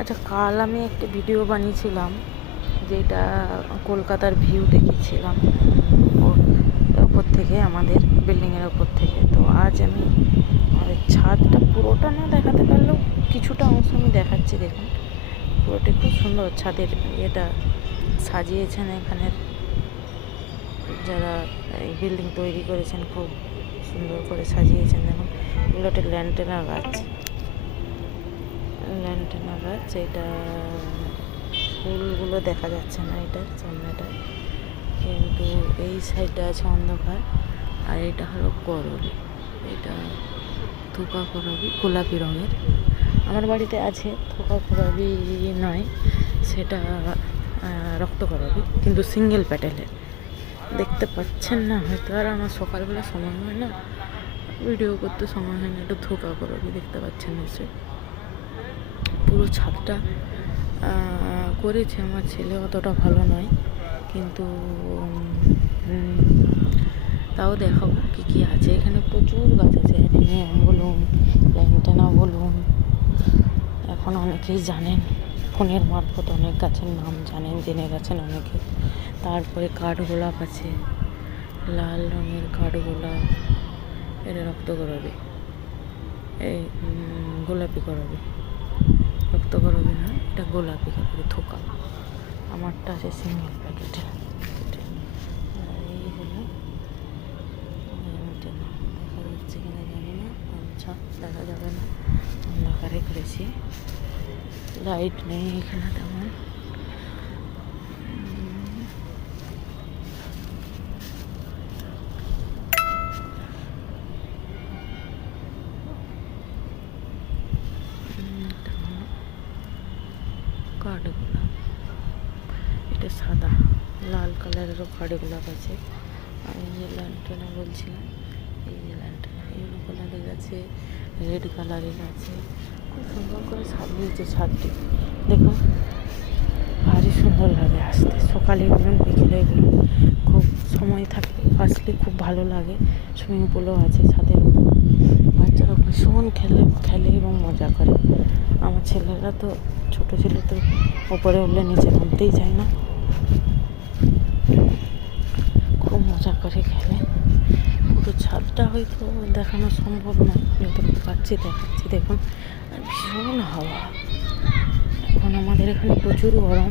আচ্ছা, কাল আমি একটা ভিডিও বানিয়েছিলাম যেটা কলকাতার ভিউ দেখিয়েছিলাম ওর ওপর থেকে, আমাদের বিল্ডিংয়ের ওপর থেকে। তো আজ আমি আমাদের ছাদটা পুরোটা না দেখাতে পারলেও কিছুটা অংশ আমি দেখাচ্ছি। দেখুন, পুরোটা খুব সুন্দর ছাদের এটা সাজিয়েছেন এখানের যারা এই বিল্ডিং তৈরি করেছেন, খুব সুন্দর করে সাজিয়েছেন। দেখুন, এগুলো একটা ল্যান্টেনা গাছ, এটা ফুলগুলো দেখা যাচ্ছে না এটার সামনেটায়, কিন্তু এই সাইডটা আছে অন্ধকার। আর এটা হলো করবী, এটা থোকা করবী গোলাপি রঙের। আমার বাড়িতে আছে থোকা করবী নয়, সেটা রক্ত করবী, কিন্তু সিঙ্গেল প্যাটেলের। দেখতে পাচ্ছেন না হয়তো, আর আমার সকালবেলা সময় হয় না, ভিডিও করতে সময় হয় না। একটু থোকা করবী দেখতে পাচ্ছেন নিশ্চয়ই। পুরো ছাদটা করেছে আমার ছেলে, অতটা ভালো নয়, কিন্তু তাও দেখাবো কী কী আছে এখানে। প্রচুর গাছ আছে, অ্যাডেনিয়াম বলুন, ল্যান্টেনা বলুন। এখন অনেকেই জানেন, ফোনের মারফত অনেক গাছের নাম জানেন, জেনে গেছেন অনেকে। তারপরে কাঠগোলাপ আছে, লাল রঙের কাঠগোলাপ, এটা রক্ত করবী, এই গোলাপি করবী, রক্ত করবী না, এটা গোলাপি করবী থোকা। আমারটা আছে সিঙ্গেল প্যাকেটে। এই হলো দেখা যাচ্ছে কিনা জানি না, আচ্ছা দেখা যাবে না, অন্ধকারে করেছি, লাইট নেই এখানে তেমন। কাঠগোলাপ, এটা সাদা, লাল কালারেরও কাঠগোলাপ আছে। আর এই যে ল্যান্টেনা বলছিলাম, এই যে ল্যান্টেনা ইয়েলো কালারের আছে, রেড কালারের আছে। খুব সুন্দর করে সাজিয়েছে ছাদটি, দেখুন ভারী সুন্দর লাগে আসতে। সকালে বলুন বিকেলে বলুন, খুব সময় থাকলে আসলে খুব ভালো লাগে। সুইমিং পুলও আছে ছাদের উপর, বাচ্চারা ভীষণ খেলে এবং মজা করে। আমার ছেলেরা তো, ছোটো ছেলে তো ওপরে উঠলে নিচে নামতেই চায় না, খুব মজা করে খেলে। পুরো ছাদটা হয়তো দেখানো সম্ভব নয়, যতটুকু পাচ্ছি দেখাচ্ছি। দেখুন, আর ভীষণ হাওয়া। এখন আমাদের এখানে প্রচুর গরম।